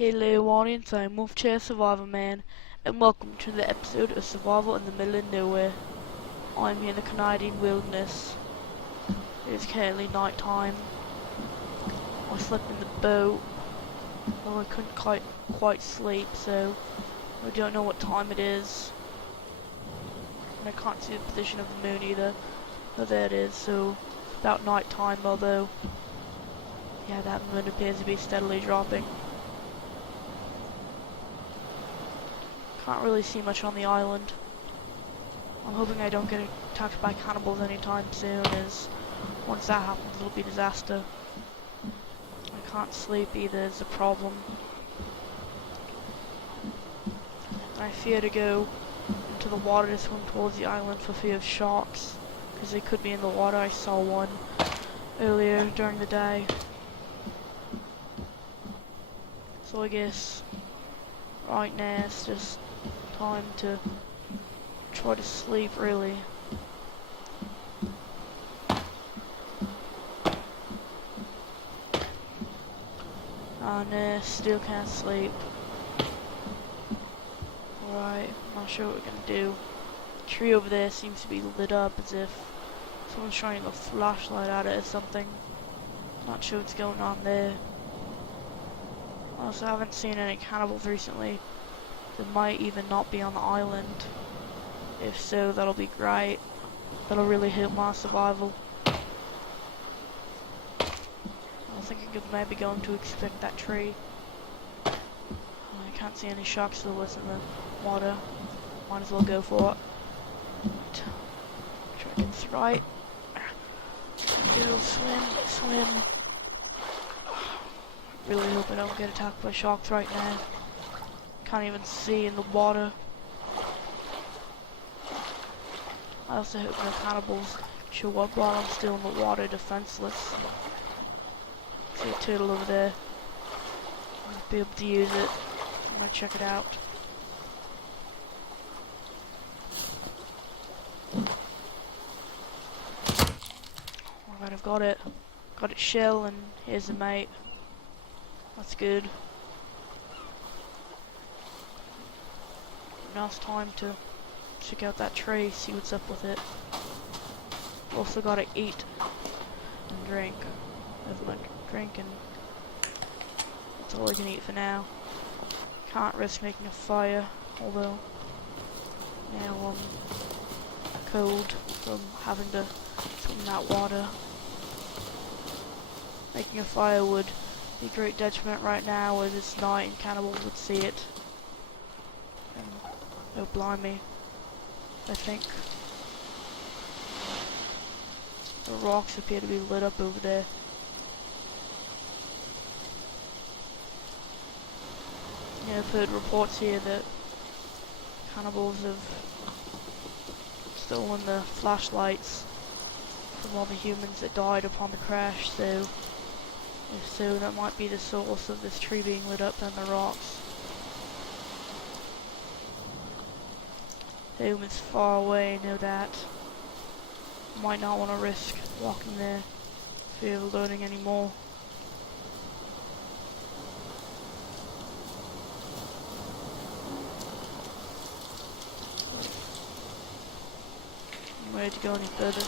Hello audience, I'm Chow Survivorman, and welcome to the episode of Survival in the Middle of Nowhere. I'm here in the Canadian wilderness. It is currently night time. I slept in the boat, though I couldn't quite sleep, so I don't know what time it is. And I can't see the position of the moon either. Oh, there it is, so it's about night time, although, yeah, that moon appears to be steadily dropping. Can't really see much on the island. I'm hoping I don't get attacked by cannibals anytime soon, as once that happens it'll be disaster. I can't sleep either is a problem. And I fear to go into the water to swim towards the island for fear of sharks, because they could be in the water. I saw one earlier during the day. So I guess right now it's just time to try to sleep, really. Oh no, still can't sleep. Alright, I'm not sure what we're gonna do. The tree over there seems to be lit up as if someone's shining a flashlight at it or something. Not sure what's going on there. Also, I haven't seen any cannibals recently. They might even not be on the island. If so, that'll be great. That'll really help my survival. I was thinking of maybe going to inspect that tree. I can't see any sharks still in the water. Might as well go for it. Try to get this right. Go, swim. Really hope I don't get attacked by sharks right now. Can't even see in the water. I also hope no cannibals show up while I'm still in the water defenseless. See a turtle over there. I'll be able to use it. I'm gonna check it out. Alright, I've got it. Got its shell, and here's the mate. That's good. Now it's time to check out that tray, see what's up with it. Also gotta eat and drink. Have my drink, and that's all I can eat for now. Can't risk making a fire, although now I'm cold from having to swim in that water. Making a fire would be a great detriment right now, as it's night and cannibals would see it. And oh blimey, I think the rocks appear to be lit up over there. Yeah, I've heard reports here that cannibals have stolen the flashlights from all the humans that died upon the crash, so if so, that might be the source of this tree being lit up and the rocks. The humans far away know that. Might not want to risk walking there for fear of learning any more. I'm ready to go any further.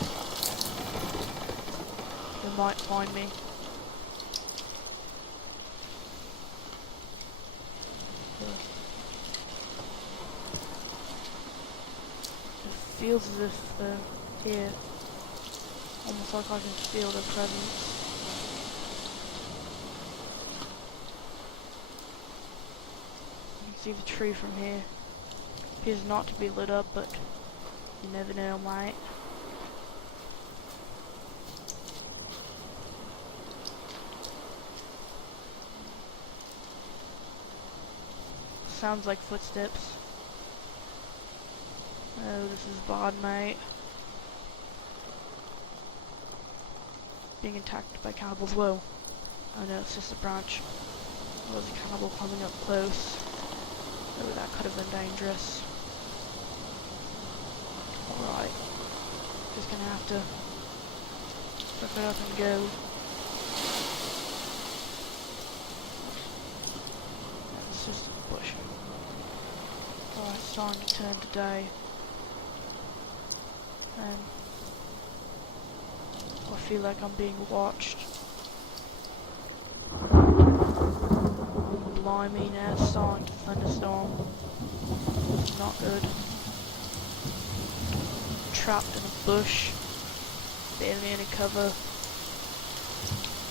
They might find me. It feels as if they're here. Almost like I can feel their presence. You can see the tree from here. Appears not to be lit up, but you never know, mate. Sounds like footsteps. Oh, this is bad, mate. Being attacked by cannibals. Whoa. Oh no, it's just a branch. Oh, there's a cannibal coming up close. Oh, that could have been dangerous. Alright. Just gonna have to suck it up and go. it's just a bush. Alright, it's starting to turn to day. And I feel like I'm being watched. Blimey, now it's starting to thunderstorm. It's not good. Trapped in a bush. Barely any cover.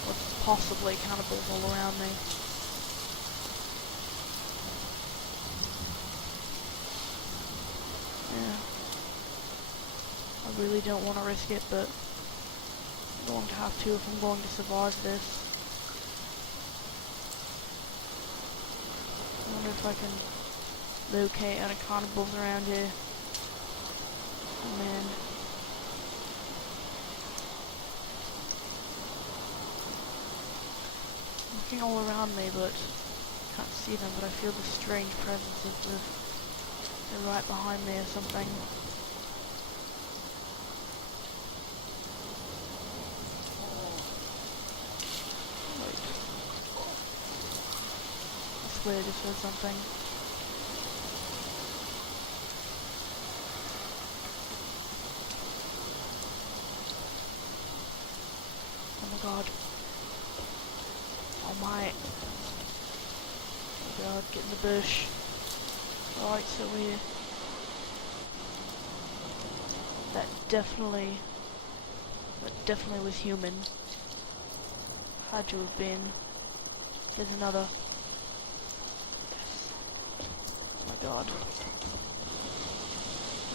With possibly cannibals all around me. Yeah. I really don't want to risk it, but I'm going to have to if I'm going to survive this. I wonder if I can locate any cannibals around here. Oh man. Looking all around me, but can't see them, but I feel the strange presence of they're right behind me or something. Wait. I swear I just heard something. Oh my god. Oh my. Oh god, get in the bush. Right, so we're... That definitely was human. Had to have been. Here's another. Yes. Oh my god.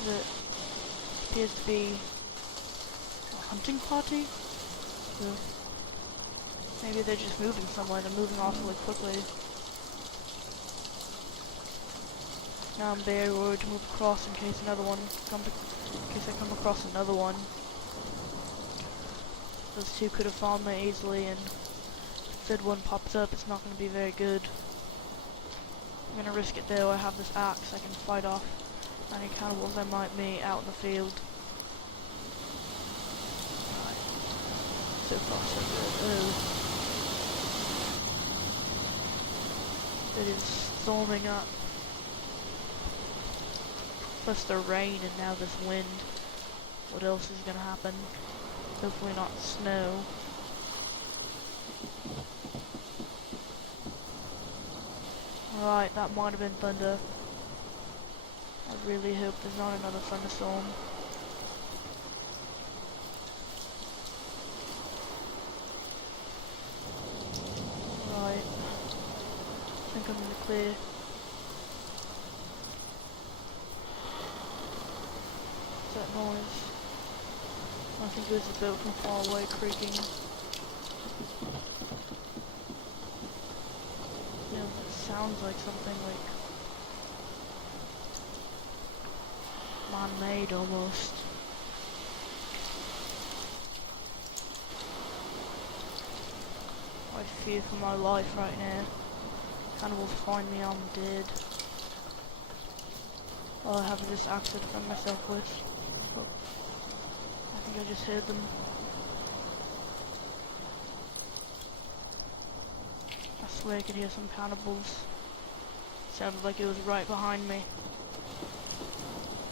It appears to be a hunting party? So maybe they're just moving somewhere, they're moving awfully quickly. Now I'm very worried to move across in case I come across another one. Those two could have found me easily, and if third one pops up, it's not going to be very good. I'm going to risk it though. I have this axe. I can fight off any cannibals I might meet out in the field. Right. So far so good. Oh. It is storming up. Plus the rain and now this wind. What else is gonna happen? Hopefully not snow. Alright, that might have been thunder. I really hope there's not another thunderstorm. Right. I think I'm in the clear. That noise. I think it was a boat from far away creaking. Yeah, it sounds like something like man-made almost. I fear for my life right now. Cannibals find me, I'm dead. All I have is this axe to defend myself with. Oh, I think I just heard them. I swear I could hear some cannibals. Sounded like it was right behind me.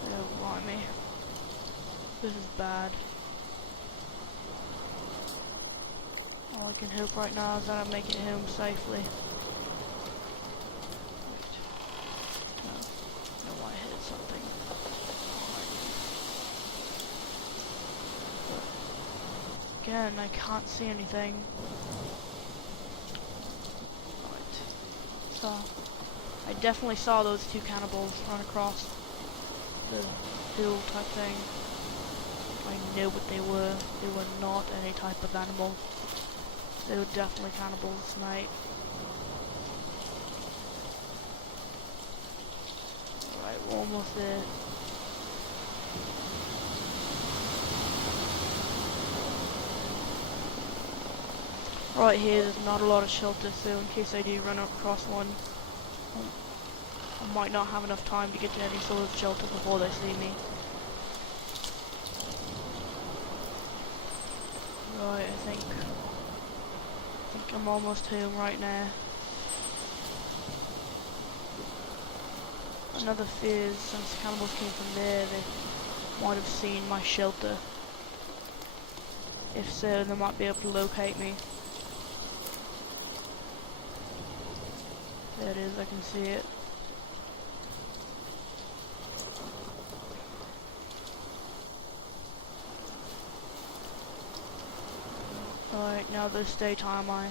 Oh, blimey. This is bad. All I can hope right now is that I make it home safely. Something. Again, I can't see anything. Right. So, I definitely saw those two cannibals run across the hill type thing. I knew what they were. They were not any type of animal. They were definitely cannibals, mate. Alright, we're almost there. Right here, there's not a lot of shelter, so in case I do run across one, I might not have enough time to get to any sort of shelter before they see me. Right, I think I'm almost home right now. Another fear is since cannibals came from there, they might have seen my shelter. If so, they might be able to locate me. There it is, I can see it. Alright, now that it's daytime, I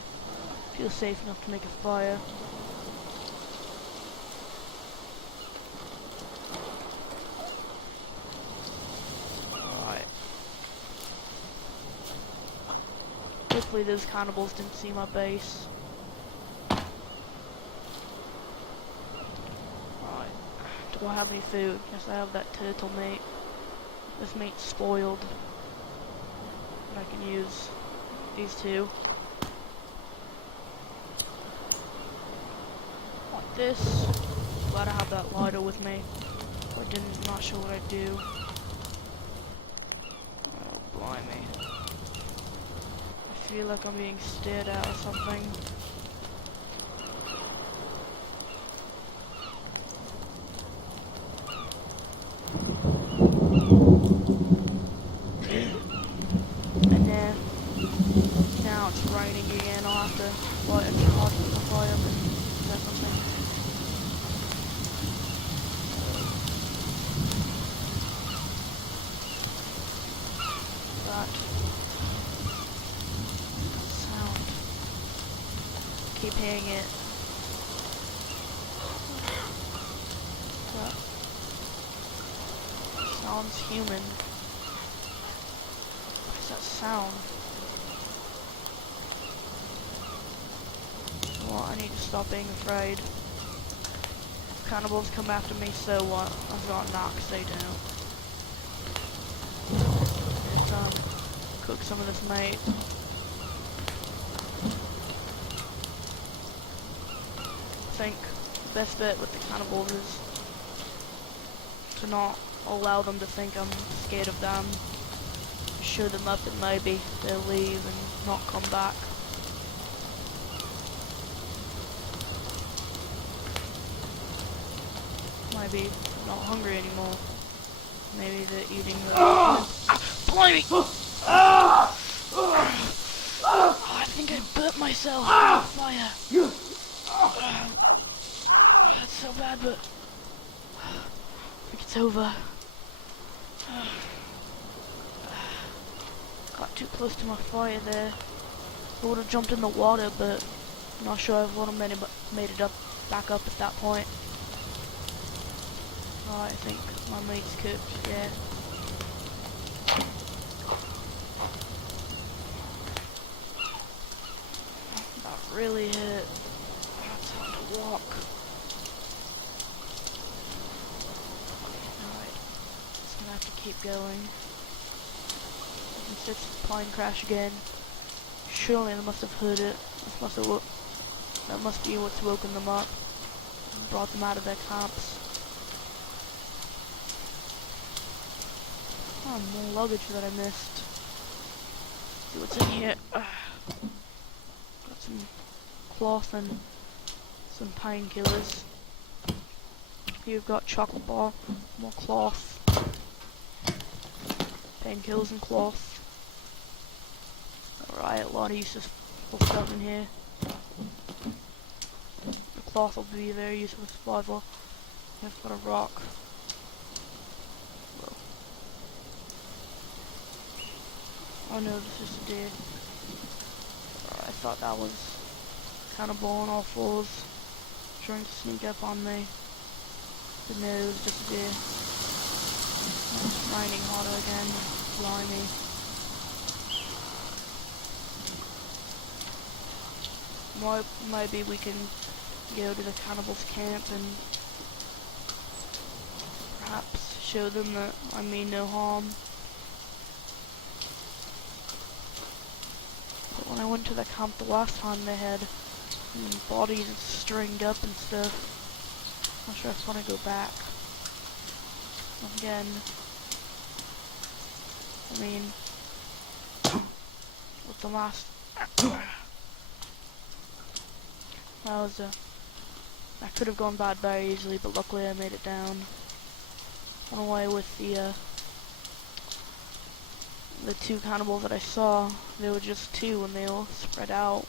feel safe enough to make a fire. Alright. Hopefully those cannibals didn't see my base. Alright. Do I have any food? Yes, I have that turtle meat. This meat's spoiled. And I can use these two. Like this. Glad I have that lighter with me. If I didn't, I'm not sure what I'd do. Oh, blimey. I feel like I'm being stared at or something. And then, now it's raining again. I'll have to light a charge with the fire and set something. That sound. Keep hearing it. That sounds human. What is that sound? Well, I need to stop being afraid. If cannibals come after me, so what? I've got knocks, they don't. Cook some of this meat. I think the best bet with the cannibals is to not allow them to think I'm scared of them. Show them up and maybe they'll leave and not come back. Maybe they're not hungry anymore. Maybe they're eating the... Blimey! I think I burnt myself on fire. That's so bad, but I think it's over. Got too close to my fire there. I would have jumped in the water, but I'm not sure I would have made it back up at that point. Right, I think my meat's cooked, yeah. That really hurt. That's hard to walk. Alright, just gonna have to keep going. Since the plane crash again. Surely they must have heard it. That must be what's woken them up and brought them out of their camps. Oh, more luggage that I missed. See what's in here. Got some cloth and some painkillers. Here we've got chocolate bar, more cloth, painkillers and cloth. Alright, a lot of useful stuff in here. The cloth will be very useful for survival. I've got a rock. Oh no, this is a deer. I thought that was cannibal on all fours, trying to sneak up on me. But no, it was just a deer. It's raining harder again. Blimey. Maybe we can go to the cannibals' camp and perhaps show them that I mean no harm. But when I went to the camp the last time, they had bodies stringed up and stuff. Not sure if I want to go back. Again, I mean, with the last... That That could have gone bad very easily, but luckily I made it down. Went away with the two cannibals that I saw. They were just two and they all spread out.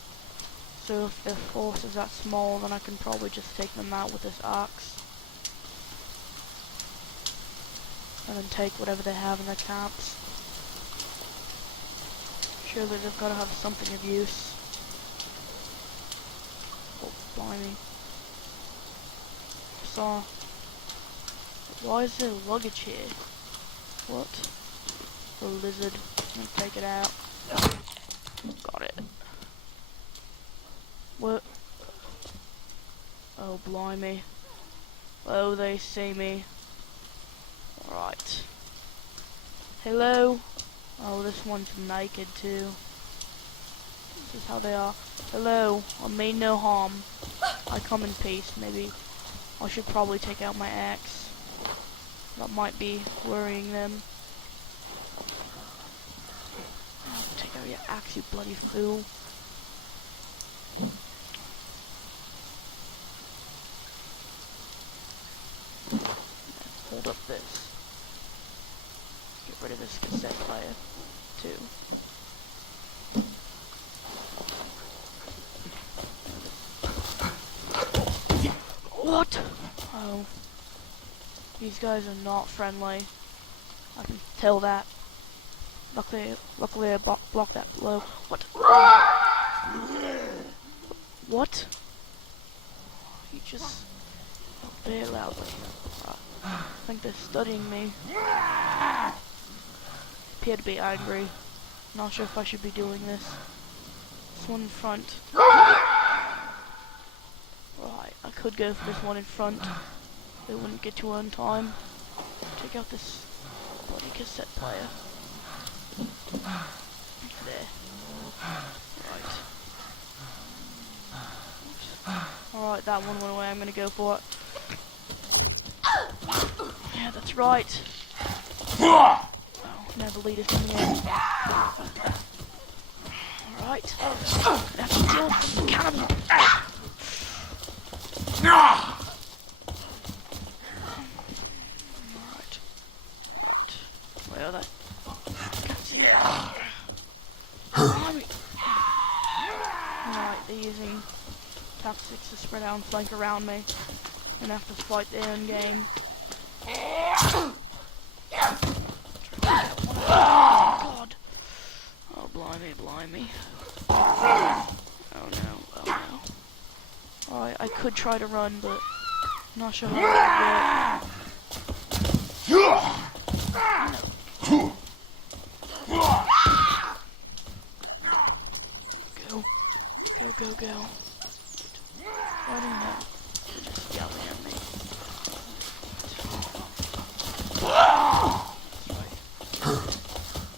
So if their force is that small, then I can probably just take them out with this axe. And then take whatever they have in their camps. Surely they've got to have something of use. Oh, blimey. Saw. Why is there luggage here? What? A lizard. Let me take it out. Got it. What? Oh, blimey. Oh, they see me. Right. Hello? Oh, this one's naked too. This is how they are. Hello, I mean no harm. I come in peace. Maybe I should probably take out my axe. That might be worrying them. Oh, take out your axe, you bloody fool. Hold up this. Get rid of this cassette player, too. What? Oh. These guys are not friendly. I can tell that. Luckily I blocked that blow. What? What? You just very loudly. I think they're studying me. Appear to be angry. Not sure if I should be doing this. This one in front. Right, I could go for this one in front. They wouldn't get to on time. Take out this bloody cassette player. There. Right. Alright, that one went away. I'm gonna go for it. Yeah, that's right. Oh, never lead us in the end. Alright. Gonna have to deal with the cannibal. Right. Where are they? I can't see it. Alright, they're using tactics to spread out and flank around me. And have to fight their own game. Oh god. Oh blimey. Oh no. Alright, I could try to run, but I'm not sure how to do it. Go. I don't know. They're just yelling at me.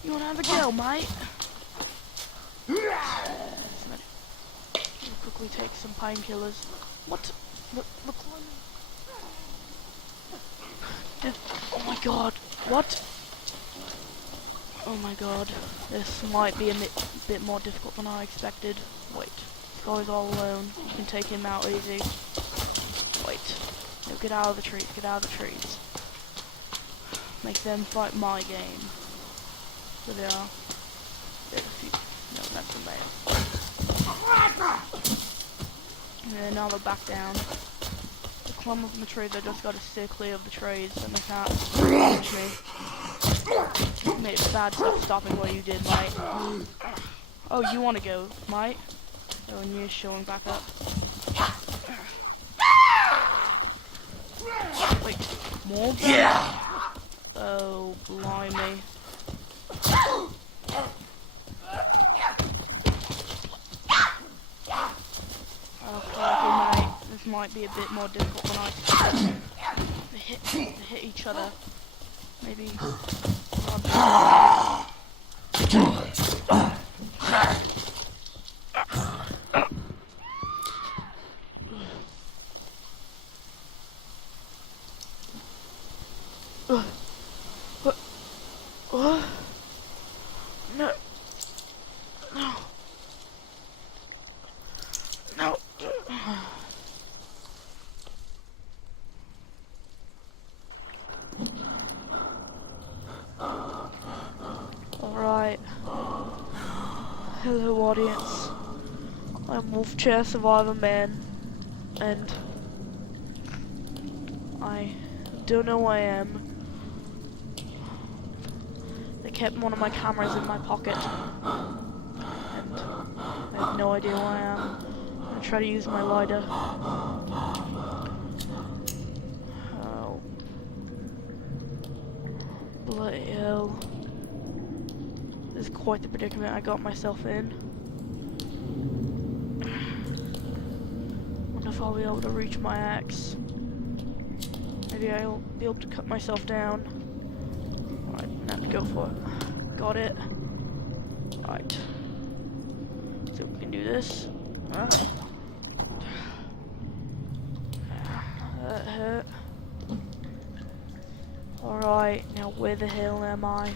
You wanna have a go, mate? We'll quickly take some painkillers. What? Look. Oh my god. What? Oh my god. This might be a bit more difficult than I expected. Wait. This guy's all alone. You can take him out easy. Wait. No, get out of the trees. Make them fight my game. So they are. They're defeated. No, that's a male. And now they'll back down. The clump of the trees, I just gotta steer clear of the trees and they can't damage me. Made it bad stuff stopping what you did, mate. Oh, you wanna go, mate? Oh, and you're showing back up. Wait, more? Yeah. Oh, blimey. Okay, mate. This might be a bit more difficult than I expected. They hit each other. Maybe. No. audience. I'm Wolfchair Survivorman, and I don't know who I am. They kept one of my cameras in my pocket, and I have no idea who I am. I'm gonna try to use my lighter. Oh. Bloody hell. This is quite the predicament I got myself in. Wonder if I'll be able to reach my axe. Maybe I'll be able to cut myself down. Alright, I have to go for it. Got it. Alright. So we can do this. That hurt. Alright, now where the hell am I?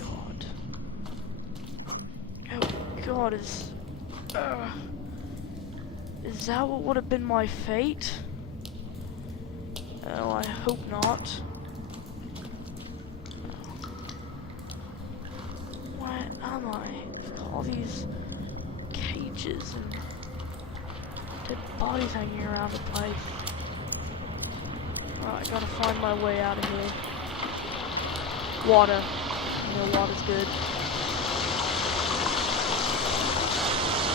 God. Oh God, is that what would have been my fate? Oh, I hope not. Where am I? I've got all these cages and dead bodies hanging around the place. Right, I gotta find my way out of here. Water. You know, water's good.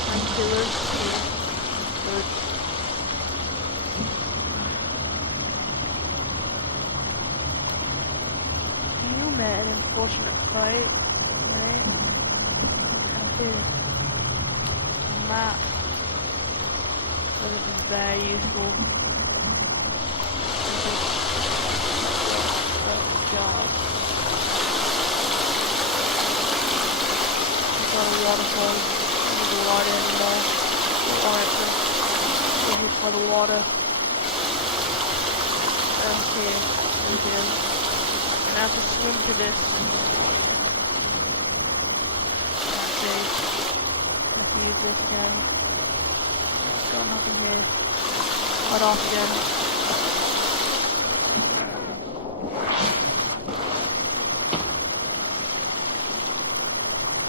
Painkillers. Good. You met an unfortunate fight, right? Okay. Map. That is very useful. Oh God. I've got a waterfall. I don't need the water anymore. Alright, get hit by the water. Okay, there we go. I'm gonna have to swim to this. Okay. I have to use this again. Got nothing here. Cut off again.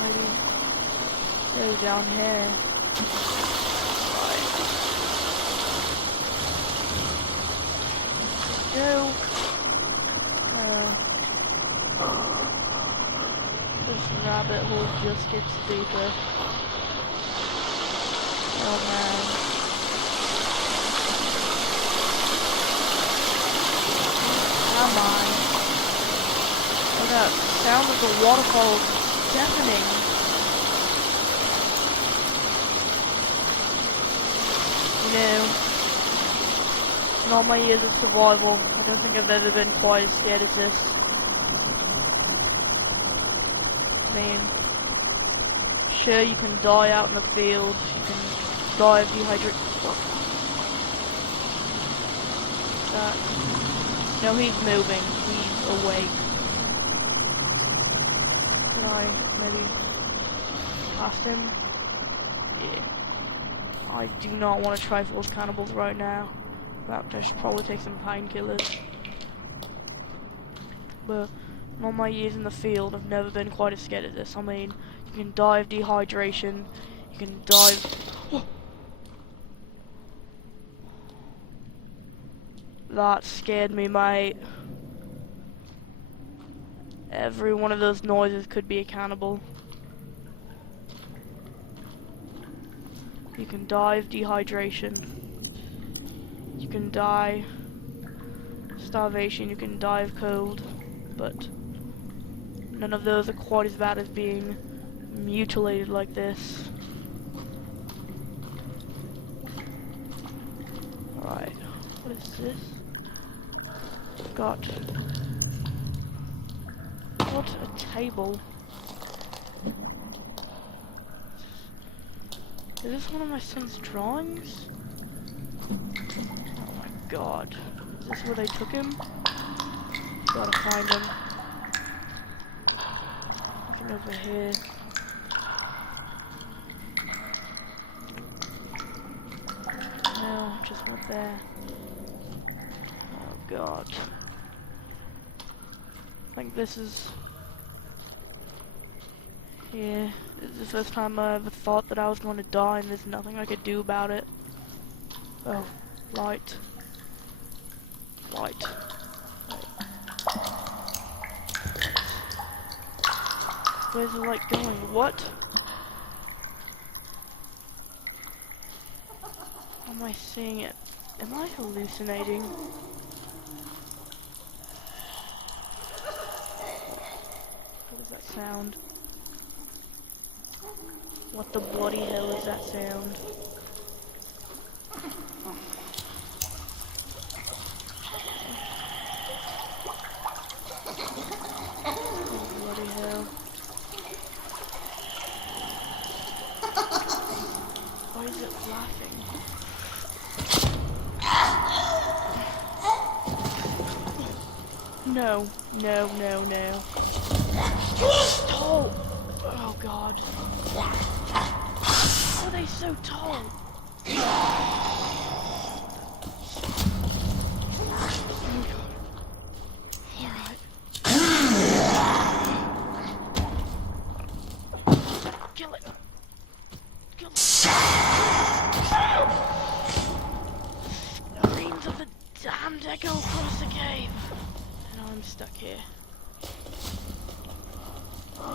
Maybe go down here. Go. This rabbit hole just gets deeper. Oh man. Come on. Oh, that sound of the waterfall is deafening. You know, in all my years of survival, I don't think I've ever been quite as scared as this. I mean, sure, you can die out in the field, you can die of dehydration. No, he's moving, he's awake. Can I maybe past him? Yeah. I do not want to try for those cannibals right now. In fact, I should probably take some painkillers. But in all my years in the field, I've never been quite as scared as this. I mean, you can die of dehydration, you can die of... That scared me, mate. Every one of those noises could be a cannibal. You can die of dehydration. You can die of starvation, you can die of cold, but none of those are quite as bad as being mutilated like this. Alright, what is this? Got... What a table. Is this one of my son's drawings? Oh my god. Is this where they took him? Gotta find him. Nothing over here. No, just went there. Oh god. I think this is... Yeah, this is the first time I ever thought that I was going to die and there's nothing I could do about it. Oh, light. Light. Where's the light going? What? How am I seeing it? Am I hallucinating? What is that sound? What the bloody hell is that sound? Oh, bloody hell. Why is it laughing? No, no, no, no. Tall! Oh god. Why are they so tall? Oh god. Alright. Kill it! Kill it! Screams of the damned echo across the cave! And I'm stuck here. I'm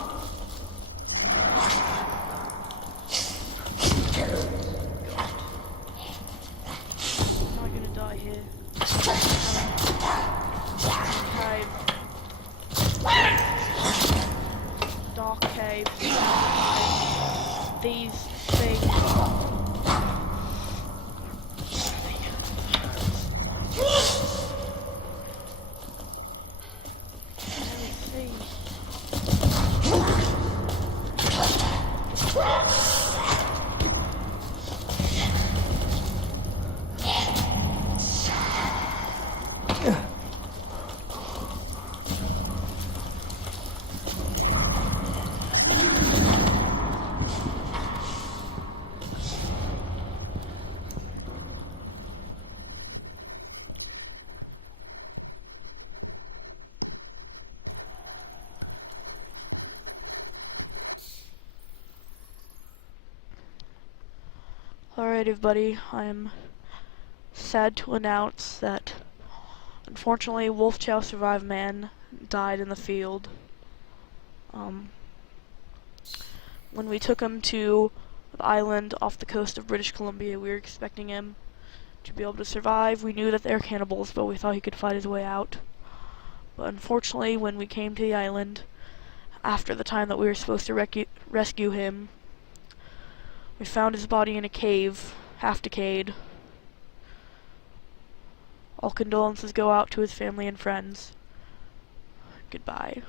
not gonna die here. Cave. Dark cave. These things. Alright everybody, I'm sad to announce that unfortunately Chow Survivorman died in the field. When we took him to the island off the coast of British Columbia, we were expecting him to be able to survive. We knew that they're cannibals, but we thought he could fight his way out. But unfortunately, when we came to the island, after the time that we were supposed to rescue him, we found his body in a cave, half decayed. All condolences go out to his family and friends. Goodbye.